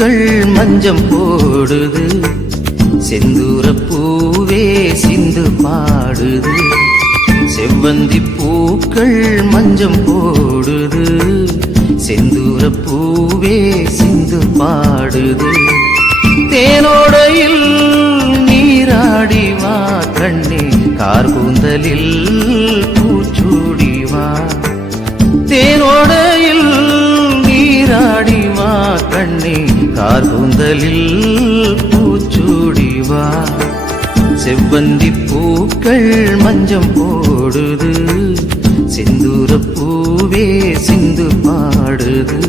பூக்கள் மஞ்சம் போடுது, செந்தூர பூவே சிந்து பாடுது. செவ்வந்தி பூக்கள் மஞ்சம் போடுது, செந்தூர பூவே சிந்து பாடுது. தேனோடையில் நீராடி வா கண்ணே, கார்கூந்தலில் பூச்சூடி வா. தேனோடையில் நீராடி வா கண்ணே, கார்கூந்தலில் பூச்சூடி வா. செவ்வந்தி பூக்கள் மஞ்சம் போடுது, செந்தூர பூவே சிந்து பாடுது.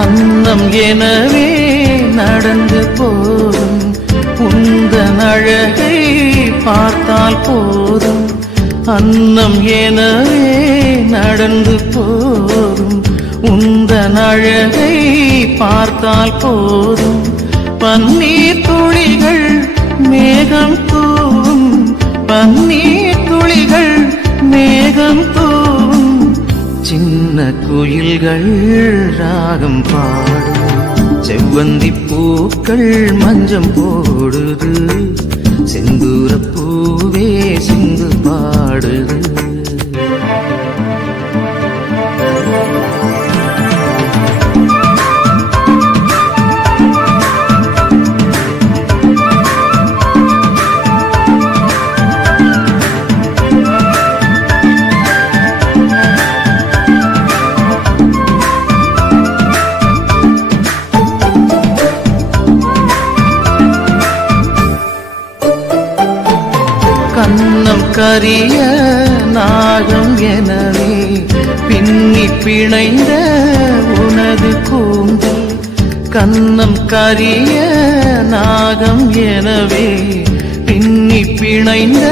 அன்னம் எனவே நடந்து போதும், உந்தன் அழகை பார்த்தால் போதும். அன்னம் எனவே நடந்து போதும், உந்தன் அழகை பார்த்தால் போதும். பன்னீர் துளிகள் மேகம் தூவும், பன்னீர் துளிகள் மேகம் தூவும். சின்ன குயில்கள் ராகம் பாடும், செவ்வந்தி பூக்கள் மஞ்சம் போடுது, செந்தூர பூவே சிந்து பாடுது. கன்னம் கரிய நாகம் எனவே பின்னி பிணைந்த உனது கூந்தல். கன்னம் கரிய நாகம் எனவே பின்னி பிணைந்த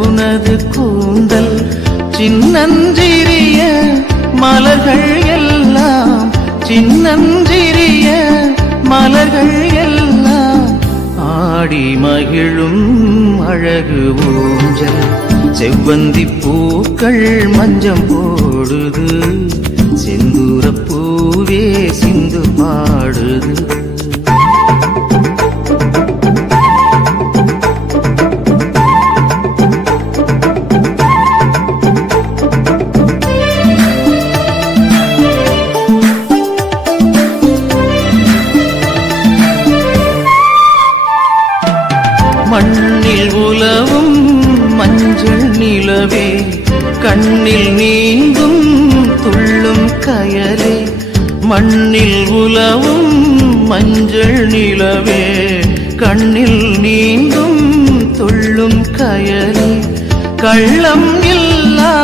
உனது கூந்தல். சின்னஞ்சிறிய மலர்கள் எல்லாம், சின்னஞ்சிறிய மலர்கள் எல்லாம் ஆடி மகிழும் அழகு ஊஞ்சல். செவ்வந்தி பூக்கள் மஞ்சம் போடுது, செந்தூர பூவே சிந்து பாடுது. மண்ணில் உலவும் மஞ்சள் நிலவே, கண்ணில் நீங்கும் துள்ளும் கயலே. மண்ணில் உலவும் மஞ்சள் நிலவே, கண்ணில் நீங்கும் துள்ளும் கயலே. கள்ளம் இல்லா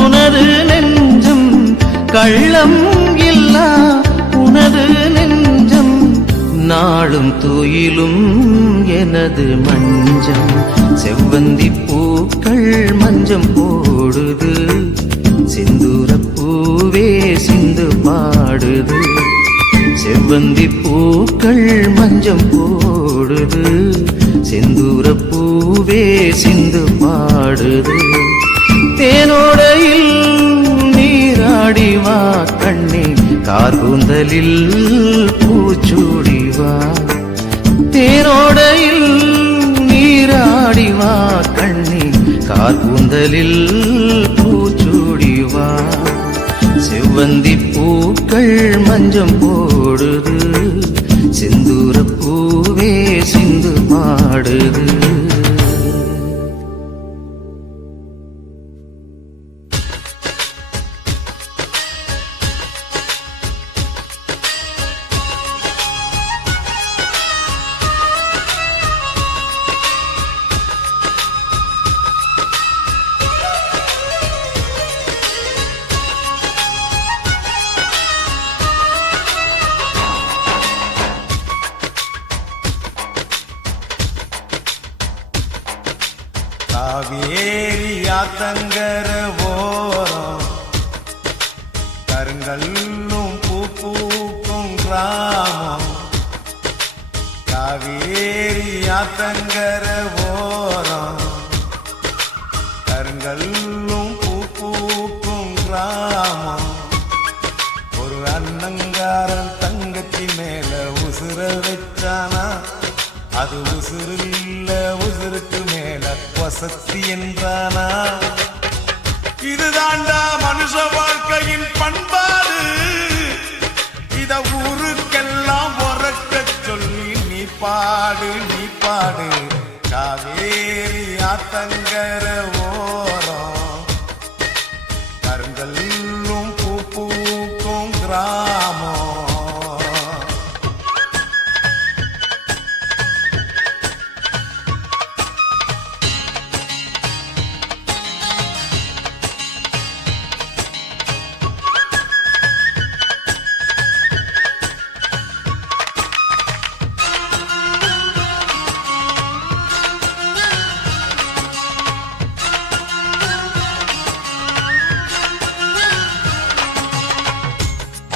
உனது நெஞ்சம், கள்ளம் இல்லா உனது நெஞ்சம். நாளும் துயிலும் எனது மஞ்சம், செவ்வந்தி பூக்கள் மஞ்சம் போடுது, செந்தூர பூவே சிந்து பாடுது. செவ்வந்தி பூக்கள் மஞ்சம் போடுது, செந்தூர பூவே சிந்து பாடுது. தேனோடையில் நீராடி வா கண்ணே, கார்கூந்தலில் பூச்சூடி வா. தேனோடையில் நீராடி வா கண்ணே, கார்கூந்தலில் பூச்சூடி வா. செவ்வந்தி பூக்கள் மஞ்சம் போடுது, செந்தூர பூவே சிந்து பாடுது. காவேரி ஆத்தங்கர ஓரம் கருங்க கருங்கல்லும் பூக்கும் கிராமம் காவேரி ஆத்தங்கர ஓரம். கருங்கல்லும் பூக்கும் கிராமம் ஒரு அண்ணங்காரன் தங்கச்சி மேல உசுர வச்சானா. அது உசுறு இல்ல உசுருக்கு மேல வசதி என்றானா. இதுதாண்டா மனுஷ வாழ்க்கையின் பண்பாடு. இத ஊருக்கெல்லாம் உறக்க சொல்லி நீ பாடு நீ பாடு. காவேரி ஆத்தங்கர ஓரம் கருங்கல்லும் பூக்கும் கிராமம்.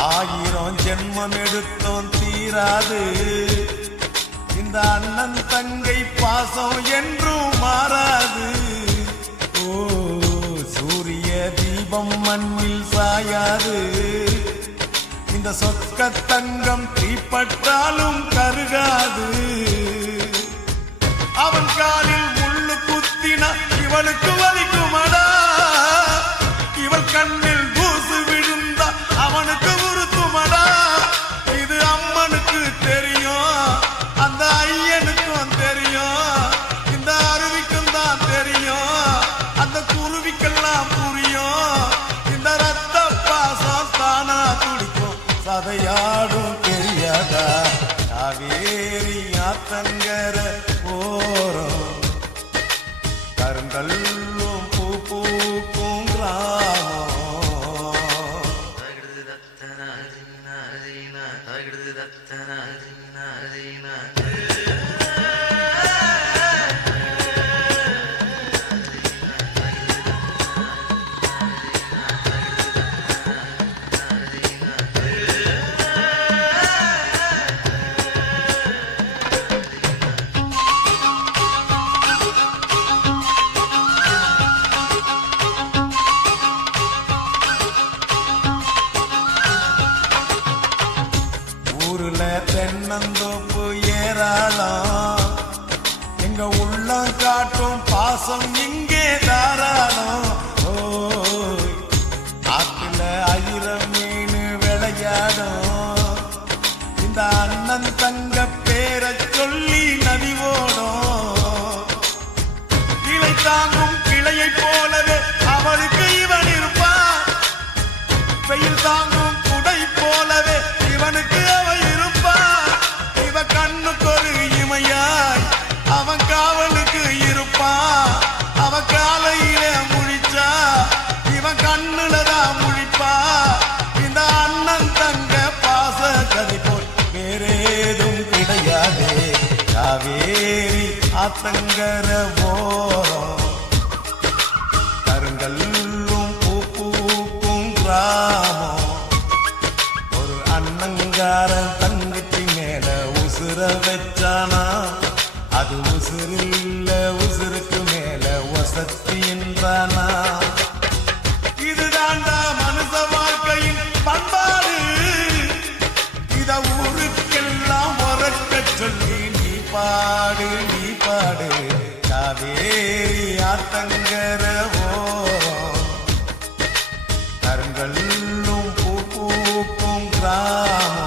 ஆயிரம் ஜென்மம் எடுத்தோம் தீராது. இந்த அண்ணன் தங்கை பாசம் என்றும் மாறாது. ஓ சூரிய தீபம் மண்ணில் சாயாது. இந்த சொக்க தங்கம் தீப்பட்டாலும் கருகாது. அவன் காலில் முள்ளு குத்தினா இவளுக்கு வலிக்குமடா. இவள் கண்ணில் தூசு விழுந்தா அவனுக்கு உறுத்துமடா. இது அம்மனுக்கு தெரியும், அந்த ஐயனுக்கும் தெரியும், இந்த அருவிக்கும் தான் தெரியும், அந்த குருவிக்கெல்லாம் புரியும். இந்த ரத்த பாசம் தானா துடிக்கும் சதையாடும் தெரியாதா. காவேரி ஆத்தங்கர ஓரம் கருங்கல்லும் பூக்கும் கிராமம். ஊருல தென்னந்தோப்பு ஏராளம். எங்க உள்ளம் காட்டும் பாசம் இங்கே தாராளம். ஆத்துல ஆயிரம் மீன் விளையாடும். இந்த அண்ணன் தங்க பேரை சொல்லி நதி ஓடும். கிளை தாங்கும் கிளையை போலவே அவளுக்கு இவன் இருப்பான். வெயில் தாங்கும் குடை போலவே இவனுக்கு அவ இருப்பா. இவ கண்ணுக்கு ஒரு இமையாய் அவன் காவலுக்கு இருப்பா. அவ காலையில முழிச்சா இவன் கண்ணுலதான் முழிப்பா. இந்த அண்ணன் தங்க பாச கதை போல் வேறேதும் கிடையாது. காவேரி ஆத்தங்கர ஓரம் கருங்கல்லும் பூக்கும் கிராமம் ஒரு அண்ணங்காரன் தங்கச்சி மேல உசுர வச்சானா. அது உசுறு இல்ல உசுருக்கு மேல வசதி என்றானா. இதுதாண்டா மனுஷ வாழ்க்கையின் பண்பாடு. இத ஊருக்கெல்லாம் உறக்க சொல்லி நீ பாடு நீ பாடு. காவேரி ஆத்தங்கர ஓரம் கருங்கல்லும் பூக்கும் கிராமம்.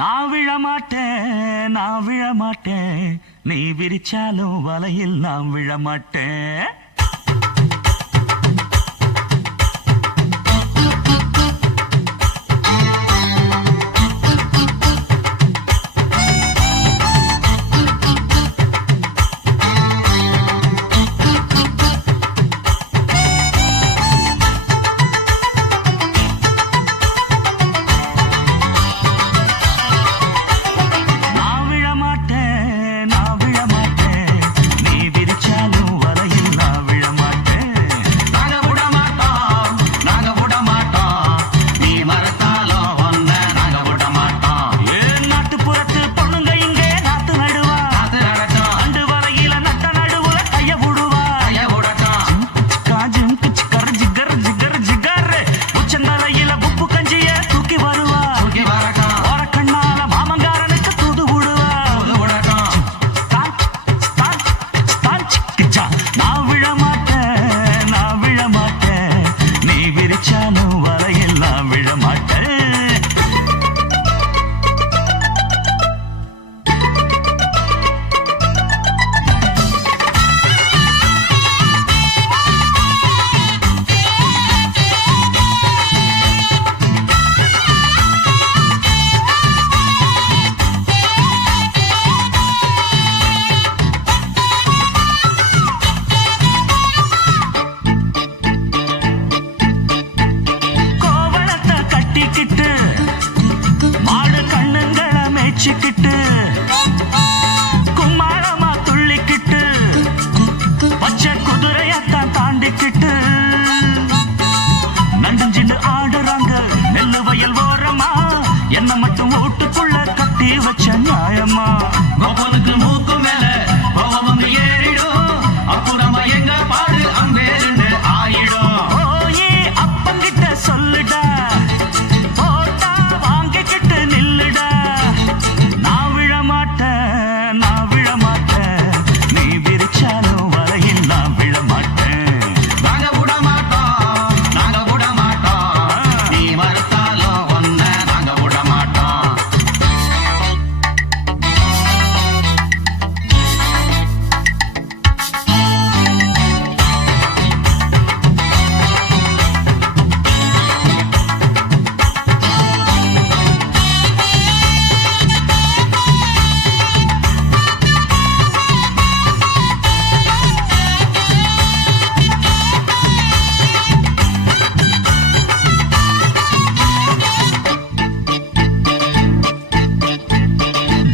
நான் விழமாட்டேன், நான் விழமாட்டேன், நீ விரிச்சாலும் வலையில் நான் விழமாட்டேன். கும்மாளமா துள்ளிக்கிட்டு பச்சை குதிரையத்தான் தாண்டிக்கிட்டு நண்டுஞ்சிண்டு ஆடுறாங்க நெல்லு வயல் ஓரமா, என்ன மட்டும் ஓட்டுக்குள்ள கட்டி வச்ச நியாயமா. கோபனுக்கு மூக்கு மேல கோபம் வந்து ஏறிடும், அப்புறமா எங்க பாடு அம்பேருந்து ஆயிடும். ஓயே அப்பங்கிட்ட சொல்லுடா, போட்டா வாங்கிக்கிட்டு நில்லுடா. நான் விழமாட்டேன், நான் விழமாட்டேன், நீ விரிச்சாலும் வலையில் நான் விழமாட்டேன். நாங்க விட மாட்டோம், நாங்க விட மாட்டோம், நீ மறுத்தாலும் ஒன்ன நாங்க விட மாட்டோம்.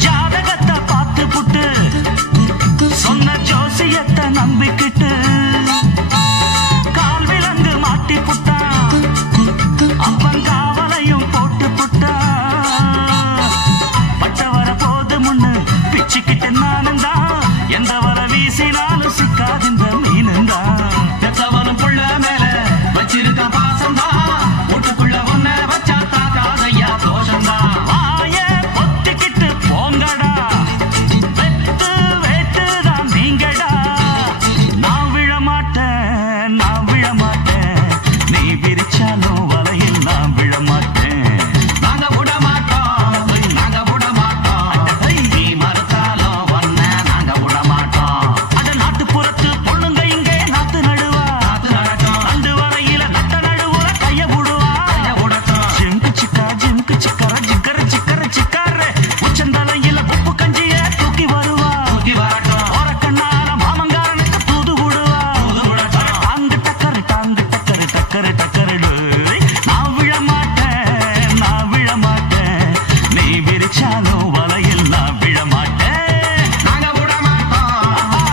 ஜாதகத்தை பார்த்து புட்டு சொன்ன ஜோசியத்தை நம்பிக்கிட்டு கால் விலங்கு மாட்டி புட்டா, அப்பன் காவலையும் போட்டு புட்டா. பட்ட வர போது முன்னு பிச்சுக்கிட்டு நானும் தான், எந்த வர வீசினாலும் சிக்காதிந்த மீனும் தான். பெத்தவனும் புள்ள மேல வச்சிருக்க பாசம் தான், வீட்டுக்குள்ள ஒன்ன வச்சா தாக்காதையா தோஷம் தான். வாய பொத்திக்கிட்டு போங்கடா, வெத்து வேட்டுதான் நீங்கடா. நான் விழமாட்டேன், நான் விழமாட்டேன், நீ விரிச்சாலும் வலையில் நான் விழமாட்டேன். நாங்க விட மாட்டோம், நாங்க விட மாட்டோம், நீ மறுத்தாலும் ஒன்ன நாங்க விட மாட்டோம். அட நாட்டுப்புறத்து பொண்ணுங்க இங்கே நாத்து நடுவா, நாத்து நடக்கும் அண்டு வரையில நட்ட நடுவுல கைய விடுவா, கைய விடட்டும். ஜிங்கு சிக்கா ஜிங்கு சிக்கர ஜிக்கர சிக்கர சிக்காரு, உச்சந்தலையில உப்பு கஞ்சிய தூக்கி வருவா, தூக்கி வரட்டும். ஓரக்கண்ணால மாமங்காரனுக்கு தூது விடுவா, தூது விடட்டும். டாங்கு டக்கரு டாங்கு டக்கரு டக்கரு டக்கரு டோய். நான் விழமாட்டேன், நான் விழமாட்டேன், நீ விரிச்சாலும் வலையில் நான் விழமாட்டேன். நாங்க விட மாட்டோம்,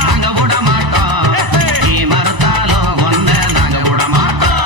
நாங்க விட மாட்டோம், நீ மறுத்தாலும் ஒன்ன நாங்க விட மாட்டோம்.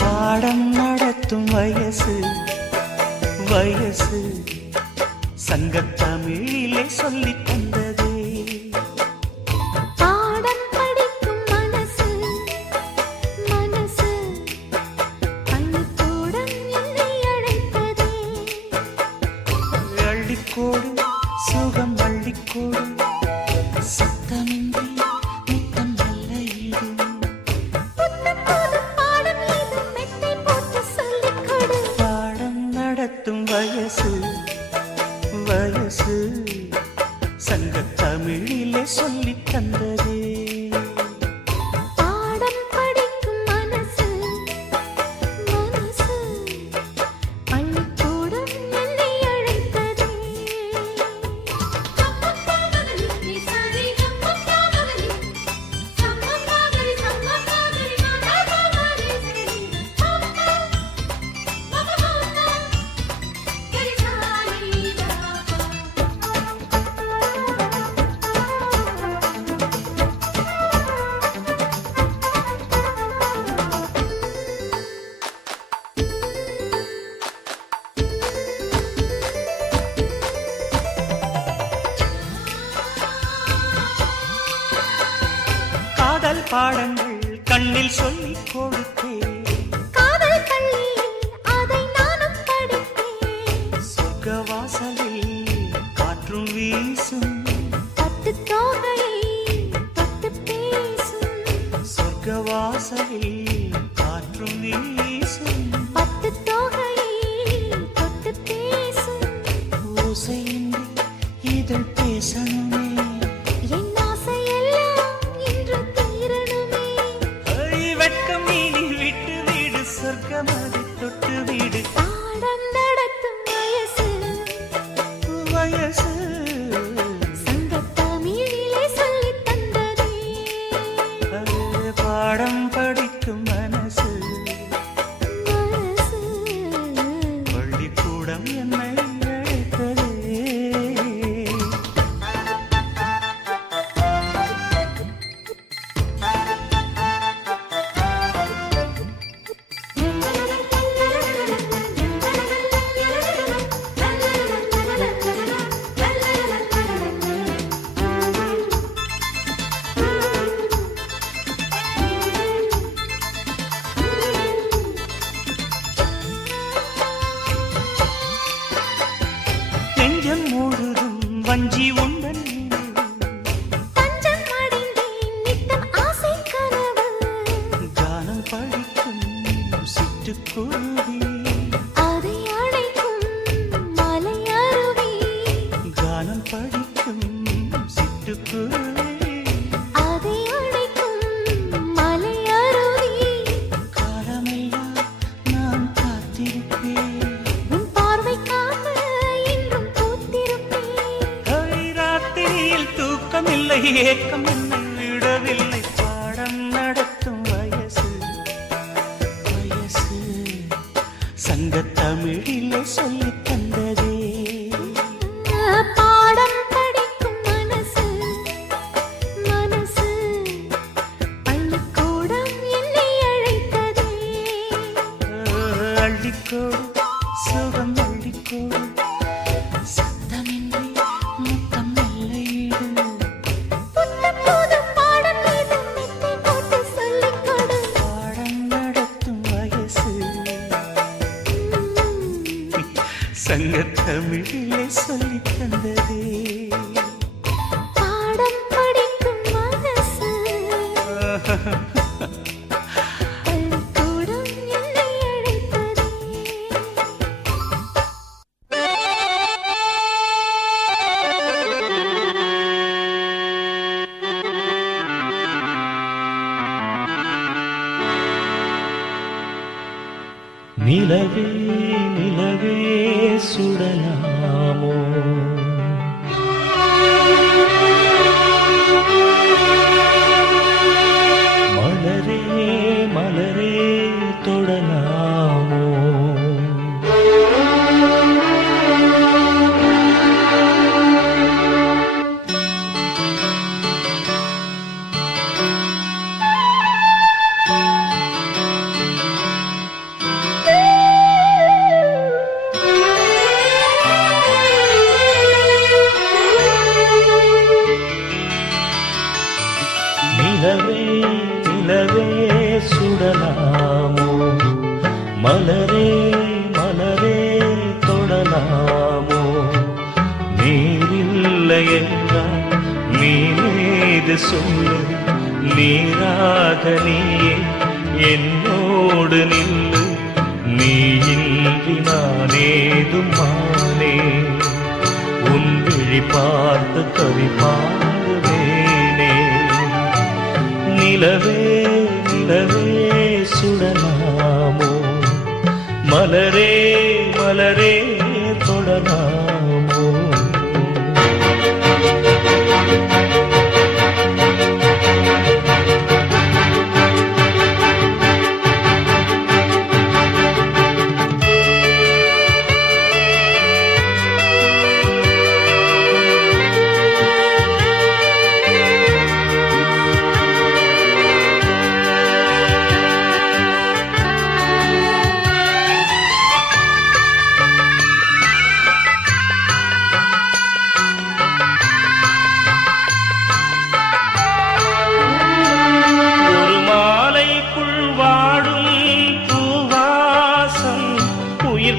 பாடம் நடத்த நடத்தும் வயசு வயசு சங்கத்தமிழிலே சொல்லித் தந்ததே. பாடம் படிக்கும் மனசு மனசு பள்ளிக்கூடம் என்னை அழைத்ததே. அள்ளிக்கோடு சுகம் அள்ளிக்கோடு சத்தமின்றி முத்தம் நல்ல ஈடு. புத்தம் புதும் பாடம் ஏதும் மெத்தை போட்டு சொல்லிக் கொடு. பாடம் நடத்தும் வயசு வயசு சங்கத்தமிழிலே சொல்லித் தந்ததே. பாடம் படிக்கும் மனசு மனசு பள்ளிக்கூடம் என்னை அழைத்ததே. காதல் பாடங்கள் கண்ணில் சொல்லிக் கொடுத்தேன். காதல் பள்ளியில் அதை நானும் படித்தேன். சொர்க்க வாசலில் காற்றும் வீசும் பட்டுத் தோகையை தொட்டுப் பேசும். சொர்க்க வாசலில் காற்றும் வீசும் பட்டுத் தோகையை தொட்டுப் பேசும். ஓசையின்றி இதழ் பேசணுமே. என் ஆசையெல்லாம் இன்று தீரணுமே. வெட்கம் நீ விட்டு வீடு சொர்க்கமதி தொட்டு வீடு. பாடம் நடத்தும் வயசு வயசு சங்கத்தமிழிலே சொல்லித் தந்ததே. அது பாடம் படிக்கும் மனசு மனசு பள்ளிக்கூடம் என்னை அழைத்ததே. நெஞ்சம் முழுதும் வஞ்சி உண்டன் தஞ்சம் அடைந்தேன் நித்தம் ஆசை கனவு. கானம் படிக்கும் சிட்டுக்குருவி. அதை அழைக்கும் மலை அருவி. கானம் படிக்கும் சிட்டுக்குருவி. அதை அழைக்கும் மலை அருவி. காலமெல்லாம் நான் காத்திருப்பேன். உன் பார்வைக்காக இன்றும் பூத்திருப்பேன். ராத்திரியில் தூக்கமில்லை ஏக்கம் என்னை விடவில்லை. பாடம் நடத்தும் வயசு வயசு சங்கத்தமிழிலே சொல்லித் தந்ததே. பாடம் படிக்கும் மனசு மனசு பள்ளிக்கூடம் என்னை அழைத்ததே. அள்ளிக்கோடு சுகம் அள்ளிக்கோடு சத்தமின்றி முத்தம் நல்ல ஈடு. புத்தம் புதும் பாடம் ஏதும் மெத்தை போட்டு சொல்லிக் கொடு. பாடம் நடத்தும் வயசு சங்கத்தமிழிலே சொல்லித் தந்ததே. பாடம் படிக்கும் மனசு பள்ளிக்கூடம் என்னை அழைத்ததே. நிலவே நிலவே சுடலாமோ மலரே மலரே தொடலாமோ. மலரே மலரே தொடலாமோ நீரில்லை என்றால் நீது சொல்லு நீராக நீயே என்னோடு நில்லு நீ இன்றி நானேதும் மானே உன் விழி பார்த்து கவி பாடுவேனே நிலவே நிலவே சுடலாமோ மலரே மலரே தொடலாமோ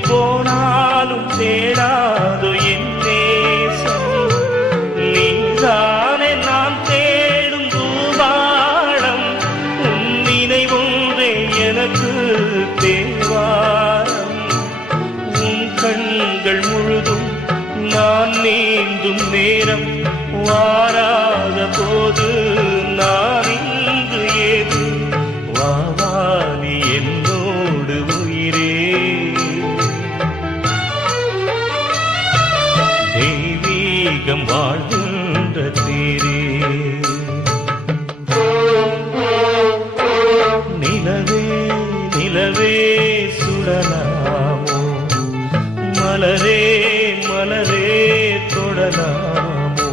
போனாலும் தேடாதோ என் நேசம் நீதானே நான் தேடும் பூபாடம் உன் நினைவொன்றே எனக்கு தேவாரம் உன் கண்கள் முழுதும் நான் நீந்தும் நேரம் வாராத போது நான் இங்கு ஏது வாவானி என்னோடு உயிரே தெய்வீகம் வாழ்கின்ற தேரே நிலவே நிலவே சுடலாமோ மலரே மலரே தொடலாமோ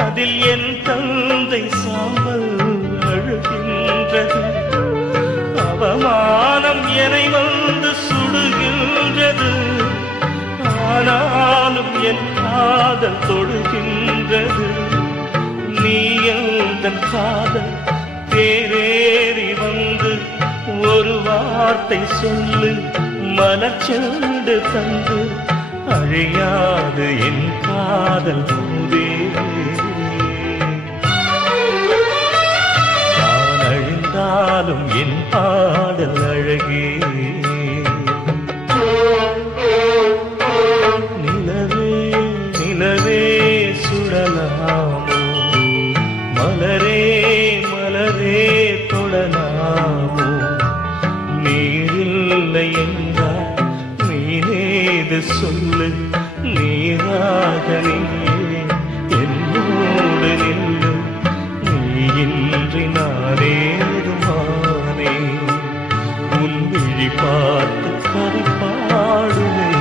அதில் என் தந்தை சாம்பல் அழுகின்றது அவமானம் என்னை வந்து சுடுகின்றது ஆனாலும் என் காதல் தொடுகின்றது நீ எந்தன் காதல் தேரேறி வந்து ஒரு வார்த்தை சொல்லு மலர்ச்செண்டு தந்து அழியாது என் காதல் போதே நான் அழிந்தாலும் என் பாடல் அழகே நிலவே நிலவே சுடலாமோ மலரே மலரே தொடலாமோ நீரில்லை என்றால் நீனேது சொல்லு நீராக நீயே என்னோடு நில்லு நீ இன்றி நானேதுமானே உன் விழி பார்த்து கவி பாடுவேனே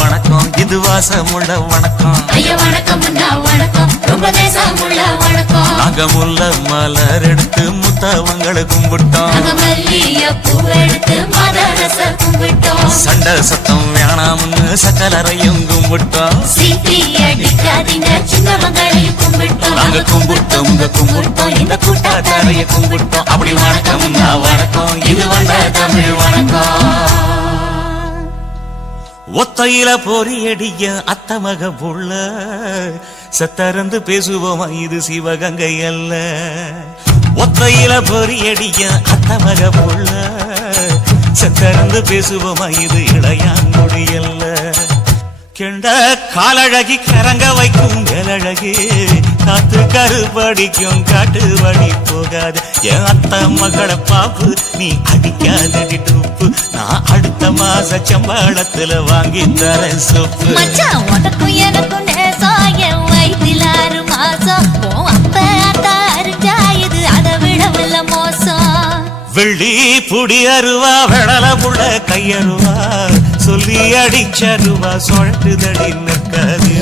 வணக்கம் இது வாசமுள்ள வணக்கம் ஐயா வணக்கம் வணக்கம் ரொம்ப தேசமுள்ள வணக்கம் நாங்க முல்ல மலர் எடுத்து முத்தவங்களை கும்பிட்டோம் நாங்க மல்லிய பூ எடுத்து மதரச கும்பிட்டோம் சண்டை சத்தம் வேணாம்னு சக்கலரையும் கும்பிட்டோம் சீட்டி அடிக்காதீங்க சின்னவங்களையும் கும்பிட்டோம் நாங்க கும்பிட்டோம் இந்த கூட்டாத்தாரைய கும்பிட்டோம் அப்படி வணக்கம் வணக்கம் இது வந்த தமிழ் வணக்கம் ஒத்தையில பொறியடிய அத்தமக புள்ள சத்தரந்து பேசுவோமா இது சிவகங்கை அல்ல ஒத்தையில பொறியடிய அத்தமக புள்ள சத்தரந்து சேர்ந்து பேசுவோமா இது இளையாங்குடி அல்ல. கெண்ட காலழகி கரங்க வைக்கும் வேலழகி காத்து கருப்படிக்கும் காட்டு வழி போகாது. என் அத்த மகளை பாப்பு நீ அடிக்காதடி டூப்பு. நான் அடுத்த மாச சம்பளத்துல வாங்கி தரேன் சோப்பு. மச்சான் உனக்கும் எனக்கும் நேசம் என் வயிற்றில் 6 மாசம். அப்ப அறிஞ்சா இது அதை விடவில்ல மோசம். வெள்ளி புடி அருவா வெடல புள்ள கையருவா சொல்லி அடிச்சருவா சொழட்டுதடி நிற்காது.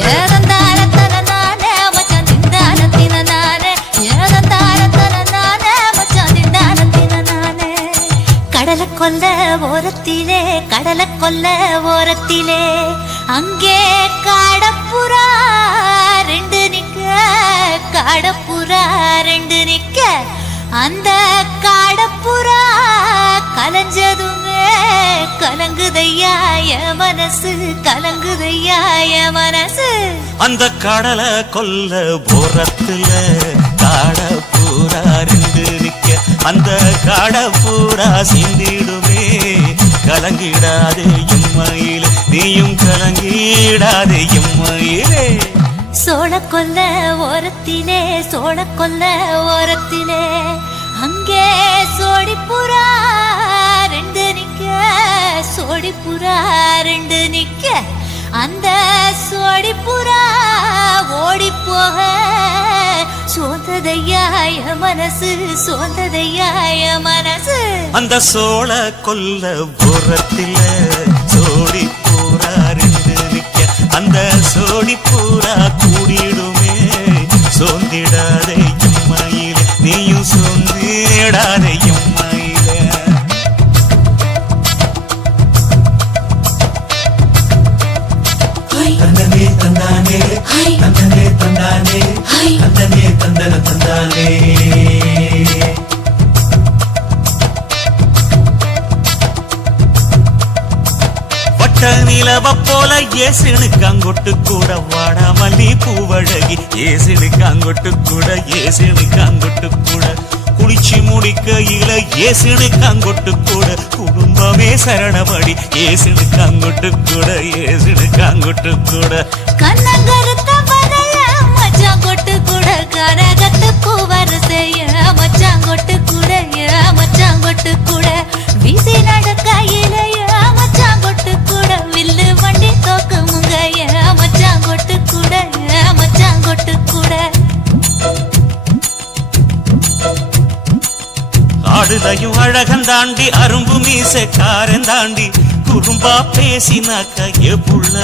கடலை கொல்ல ஓரத்திலே கடலை கொல்ல ஓரத்திலே அங்கே காடப்புறா 2 நிக்க காடப்புறா 2 நிக்க அந்த காடப்புறா கலஞ்சதுமே கலங்குதையா என் மனசு கலங்குதையா என் மனசு. அந்த கடலை கொல்ல போரத்துல காடப்பூரா 2 நிக்க அந்த காடப்பூரா சிந்திடுமே கலங்கிடாதே எம்மையிலே நீயும் கலங்கிடாதே எம்மையிலே. சோழக்கொல்ல ஓரத்திலே சோழக்கொல்ல ஓரத்திலே அங்கே சோடிப்புறா 2 நிக்க சோடிப்புறா 2 நிக்க அந்த சோடிப்புறா ஓடி போக சோந்ததையாய மனசு சோந்ததையாய மனசு. அந்த சோழ கொல்ல புறத்தில சோடி பூரா 2 நிக்க அந்த சோடி பூரா கூடிடுமே சோந்திடாதே எம்மையிலே நீயும் சோந்திடாதே எம்மையிலே. தந்தனே தந்தானே தந்தனே தந்தானே தந்தனே தந்தன தந்தானே. வட்ட நிலவ போல ஏசினுக்காங்கொட்டு கூட வாடாமல்லி பூவழகி ஏசினுக்காங்கொட்டு கூட ஏசினுக்காங்கொட்டு கூட குளிச்சு முடிக்கையில ஏசினுக்காங்கொட்டு கூட குடும்பமே சரணபடி ஏசினுக்காங்கொட்டு கூட ஏசினுக்காங்கொட்டு கூட. கண்ணங்கருத்த வரைய மச்சாங்கொட்டு கூட கரகத்து பூவரசைய மச்சாங்கொட்டு கூட மச்சாங்கொட்டு கூட வீசி நடக்கையிலைய மச்சாங்கொட்டு கூட வில்லு வண்டி தோக்குமுங்க மச்சாங்கொட்டு கூட மச்சாங்கொட்டு கூட. ஆடுதையும் அழகந்தாண்டி அரும்பு மீசக்காரன் தாண்டி குறும்பா பேசினாக்க ஏ புள்ள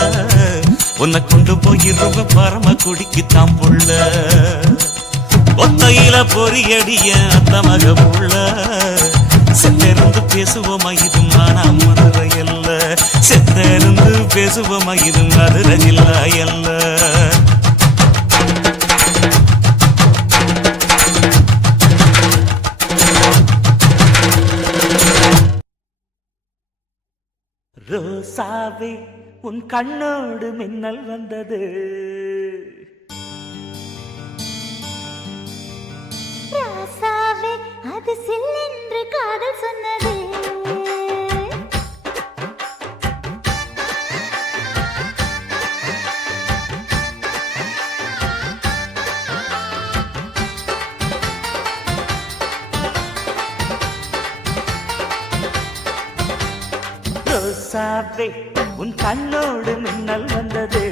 உன்னை கொண்டு போயிருவ பரம குடிக்கு தாம் புள்ள. ஒத்தையில பொறியடிய அத்த மக புள்ள செத்திருந்து பேசுவோமா இது மானா மதுரை அல்ல செத்திருந்து பேசுவோமா இது மதுரை ஜில்லா அல்ல. ரோசாவே உன் கண்ணோடு மின்னல் வந்தது. ராசாவே அது சில்லென்று காதல் சொன்னது. ரோசாவே உன் கண்ணோடு மின்னல் வந்தது.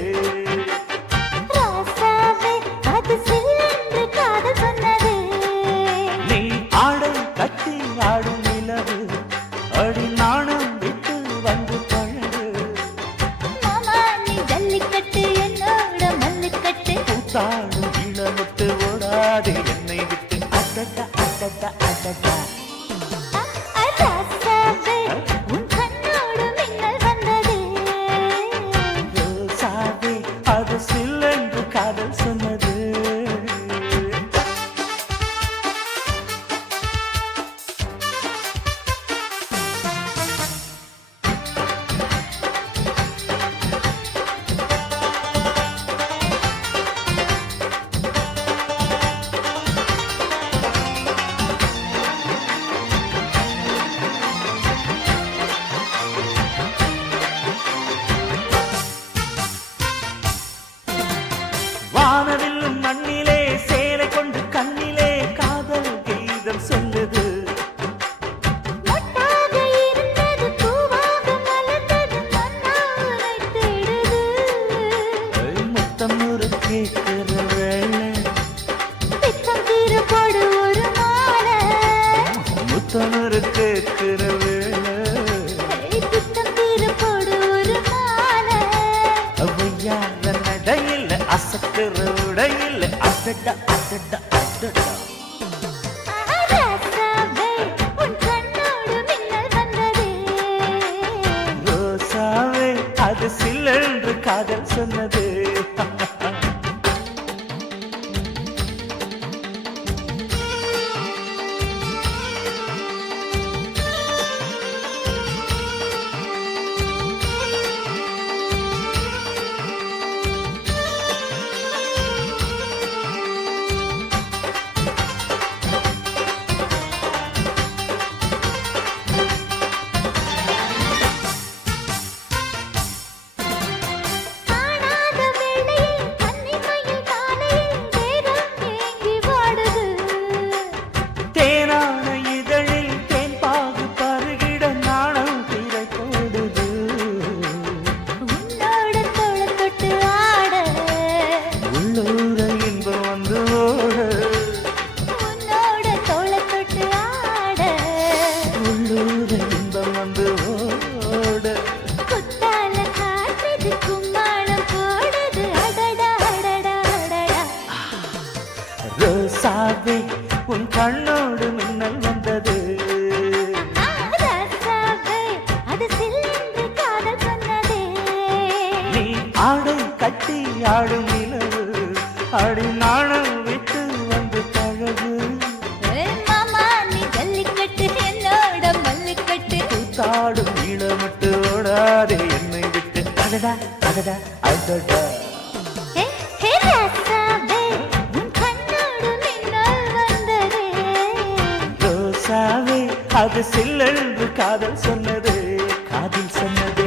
ராசாவே அது சில்லென்று காதல் சொன்னது. நீ ஆடை கட்டி ஆடும் நிலவு அடி நாணம் விட்டு வந்து பழகு. மாமா நீ ஜல்லிக்கட்டு என்னோட மல்லுக்கட்டு கூத்தாடும் இளமுட்டு ஓடாது என்னை விட்டு அடடா அடடா அடடா. ராசாவே உன் கண்ணோடு மின்னல் வந்தது. ரோசாவே அது சில்லென்று காதல் சொன்னது. சொன்னது காணாத வேளையில் கன்னிமையில் காலையில் நேரம் ஏங்கி வாடுது தேனான இதழில் தேன்பாகு பருகிட நாணம் திரை போடுது உன்னோட தோள தொட்டு ஆட உள்ளூர இன்பம் வந்து ஓட உன்னோட தோள தொட்டு ஆட உள்ளூர இன்பம் வந்து ஓட குத்தால காற்றுது கும்மாளம் போடுது அடடா அடடா அடடா ரோசாவே உன் கண்ணோடு மின்னல் வந்தது ராசாவே அது சில்லென்று காதல் சொன்னதே நீ ஆடை கட்டி ஆடும் நிலவு அடி நாணம் விட்டு வந்து பழகு மாமா நீ ஜல்லிக்கட்டு என்னோட மல்லிக்கட்டு கூத்தாடும் இளமட்டு ஓடாதே என்னை விட்டு அடடா அடடா அடடா ஹே ஹே ராசாவே உன் கண்ணோடு மின்னல் வந்ததே ரோசாவே அது சில்லென்று காதல் சொன்னது காதல் சொன்னது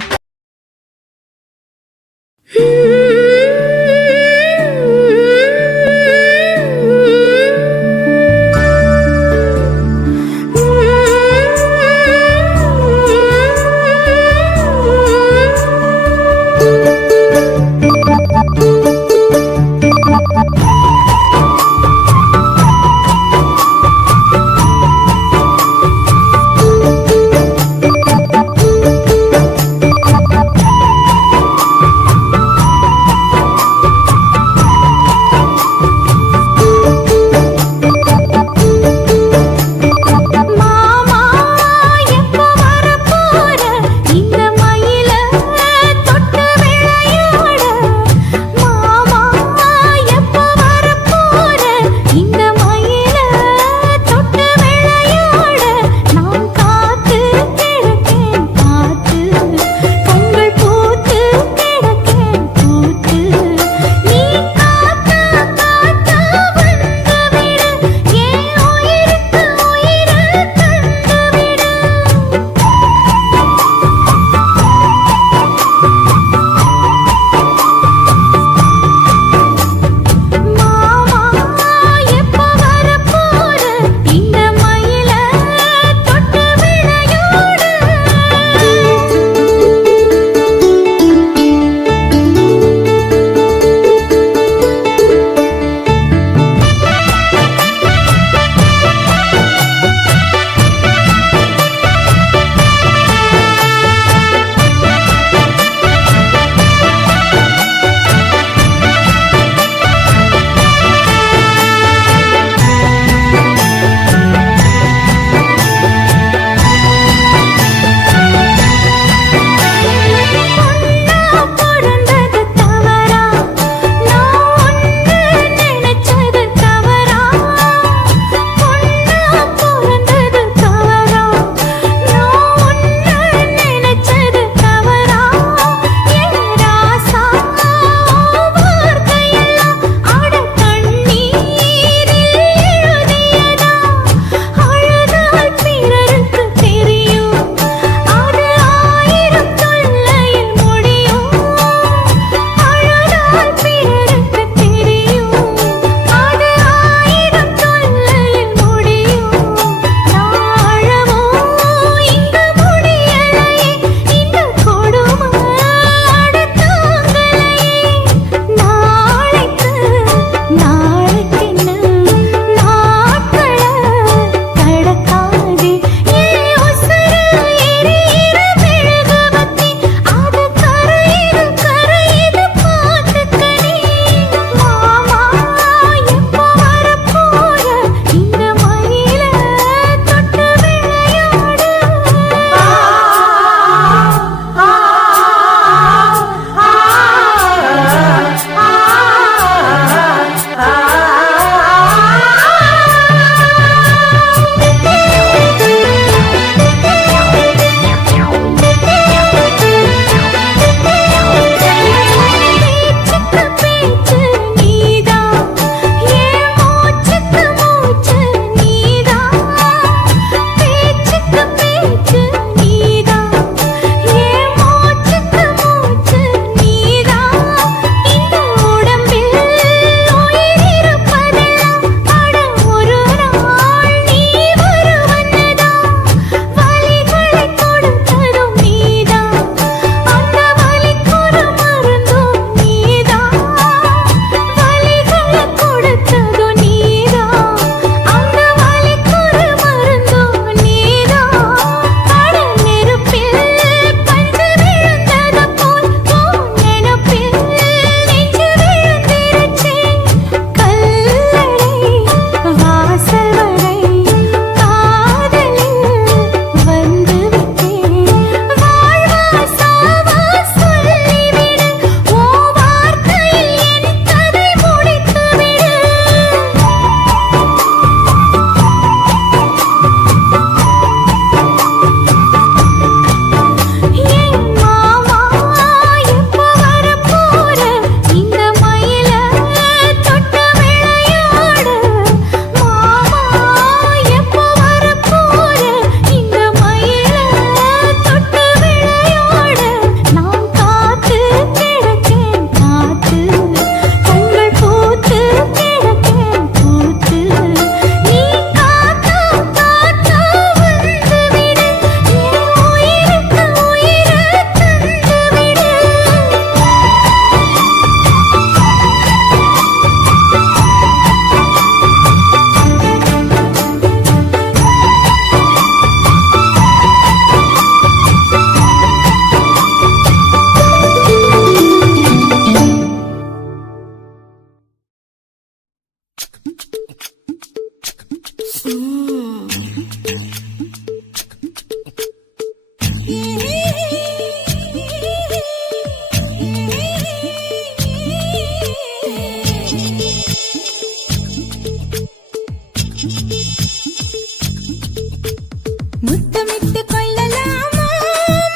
முத்தமிட்டு கொள்ளலாமா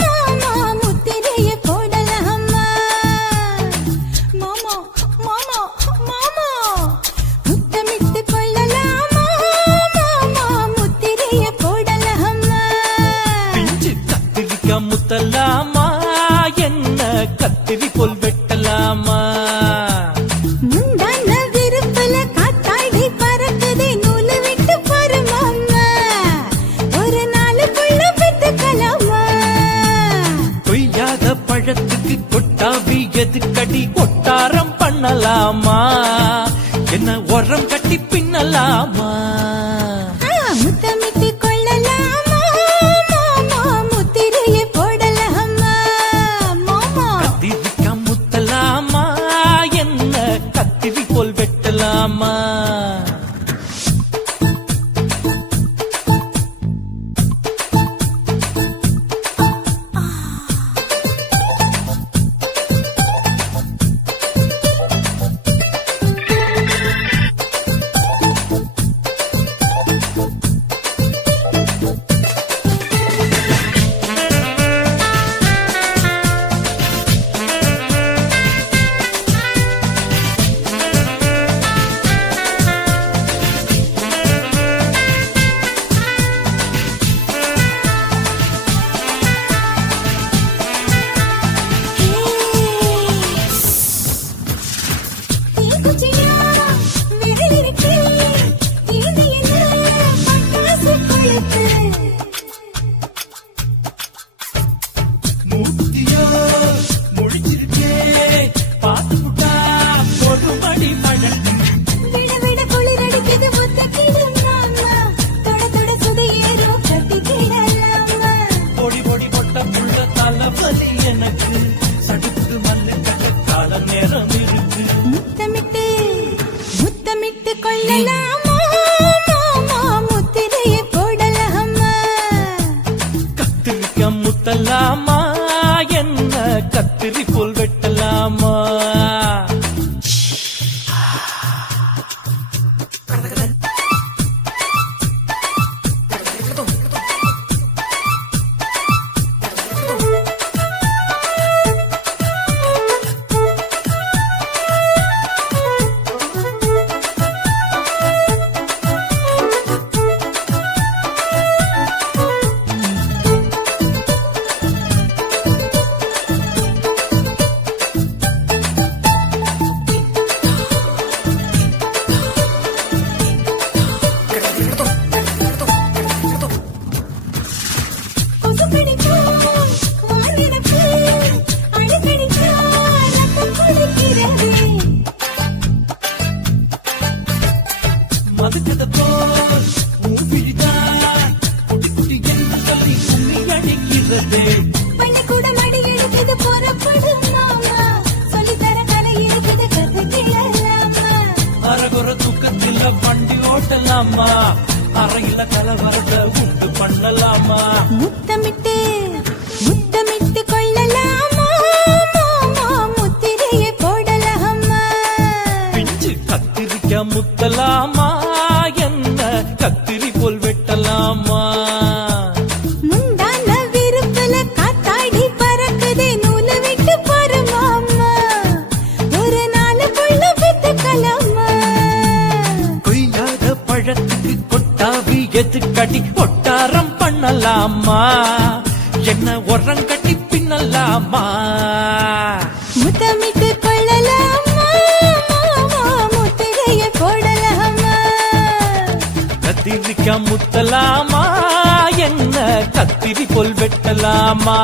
மாமா முத்திரைய போடலாமா மாமா மாமா மாமா முத்தமிட்டு கொள்ளலாமா மாமா முத்திரைய போடலாமா பிஞ்சு கத்திரிக்காய் முத்தலாமா என்ன கத்திரி போல் வெட்டலாமா முந்தான விருப்பல காத்தாடி பறக்குதே நூலு விட்டு பாரு மாமா ஒரு நாளுக்குள்ள பெத்துக்கலாமா கொய்யாத பழத்துக்கு கொட்டாவி எதுக்கடி ஒட்டாரம் பண்ணலாமா என்ன உரம் கட்டி பின்னலாமா முத்தமிட்டு கொள்ளலாமா மாமா முத்திரைய போடலாமா மாமா கத்திரிக்காய் முத்தலாமா என்ன கத்திரி போல் வெட்டலாமா தீக்குச்சியா விரல் இருக்கு இது என்ன பட்டாசு கொளுத்து மூத்தியோ முடிச்சிருக்கே பாத்துட்டா ஒரு மடி மழை விட விட குளிர் அடிக்குது ஒத்தக்கிடு மாமா தொட தொட சுதையேறும் கட்டிக்கிடலாமா பொடி பொடி பொட்ட புள்ள தலைவலி எனக்கு சடுக்கு மல்லு கட்டு கால நேரம் இருக்கு முத்தமிட்டு முத்தமிட்டு கொள்ளலாமா மாமா முத்திரைய போடலாமா கத்திரிக்காய் முத்தலாமா என்ன கத்திரி போல் வெட்டலாமா கொசு பிடிக்கும் வாயிரப்பு அடிக்கடிக்கா ரத்தம் குடிக்கிறது மதுக்கத போல் மூவிழிதான் குட்டி குட்டி என்று சொல்லி கும்மி அடிக்கிறதே பள்ளிக்கூட மடி எடுக்குது புறப்படு மாமா சொல்லித்தர கலை இருக்குது கத்துக்கிடலாமா அரகுற தூக்கத்தில் வண்டி ஓட்டலாமா அறையில கலவரத்தை உண்டு பண்ணலாமா முத்தமிட்டு முத்தமிட்டு கொள்ளலாமா மாமா முத்திரைய போடலாமா பிஞ்சு கத்திரிக்காய் முத்தலாமா என்ன கத்திரி போல் வெட்டலாமா முந்தான விருப்பல காத்தாடி பறக்குதே நூலு விட்டு பாரு மாமா ஒரு நாளுக்குள்ள பெத்துக்கலாமா கொய்யாத பழத்துக்கு கொட்டாவி எதுக்கடி ஒட்டாரம் பண்ணலாமா என்ன உரம் கட்டி பின்னலாமா முத்தமிட்டு கொள்ளலாமா மாமா முத்திரைய போடலாமா கத்திரிக்காய் முத்தலாமா என்ன கத்திரி போல் வெட்டலாமா